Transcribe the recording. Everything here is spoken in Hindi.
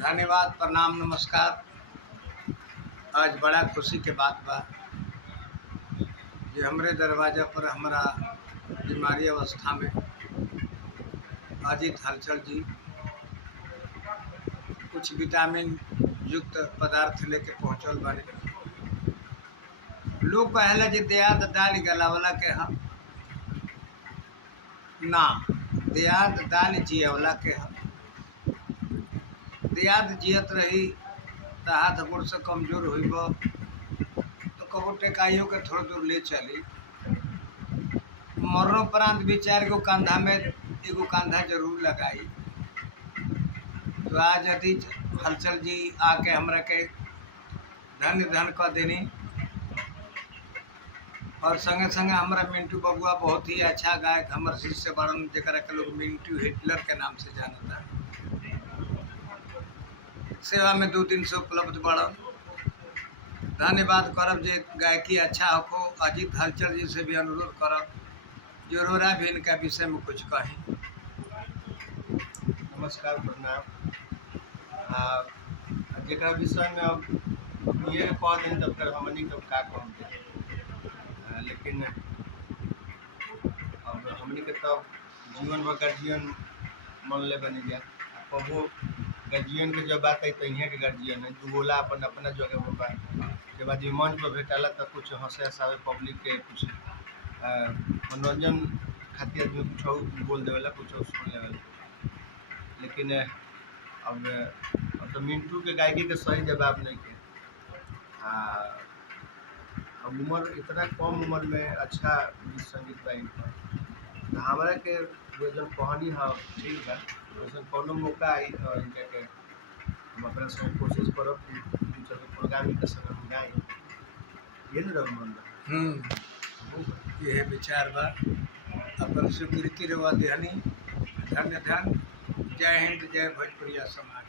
धन्यवाद, प्रणाम, नमस्कार। आज बड़ा खुशी के बात बा जे हमरे दरवाजा पर हमरा बीमारी अवस्था में अजीत हलचल जी कुछ विटामिन युक्त पदार्थ लेके पहुँचल बानी। लोग कहेला जे देहात दाल गलावला के हम ना, देहात दाल जियवला के हम। देहात जियत रही त हाथ गोड़ से कमजोर होइब तो कबो टेकाइयो के थोड़ा दूर ले चली। मरणोपरांत भी 4 गो कंधा में एगो कंधा जरूर लगाई। तो आज यदि हलचल जी आके हमरा के धन्य धन क देनी और संगे संगे हमरा मिंटू बबुआ बहुत ही अच्छा गायक हमर शिष्य बड़न जरा के लोग मिंटू हिटलर के नाम से जानता। सेवा में 2 दिन से उपलब्ध बड़न। धन्यवाद करब जे गायकी अच्छा हो। अजीत हलचल जी से भी अनुरोध करब जरूरा भी इनका विषय में कुछ कहें। नमस्कार, प्रणाम। जरा विषय में अब ये कह दें तब फिर हमनी के का कहते लेकिन अब हमनी के तब जीवन भर गार्जियन मन ले बनी गया। कबो गार्जियन के जब बात आई तो यहाँ के गार्जियन है दुगोला अपन अपना जगह पर बा के बाद ये मंच पर भेटाला तो कुछ हंसे हंसावे पब्लिक के कुछ मनोरंजन खातिर आदमी कुछ बोल देवेला कुछ सुन लेवेला। लेकिन अब तो मिंटू के गायकी के सही जवाब नहीं के। अब उम्र इतना कम उम्र में अच्छा गीत संगीत बा इनका तो हमारा के वो जन कहानी है ठीक बा वैसे कोनो मौका आई तो इनका के हम अपना संग कोशिश करब कि फ्यूचर के प्रोग्राम के संग हम गाई ये न रह मन यह विचार बा अपन स्वीकृति रवा देहनी। धन्य धन। जय हिंद, जय भोजपुरिया समाज।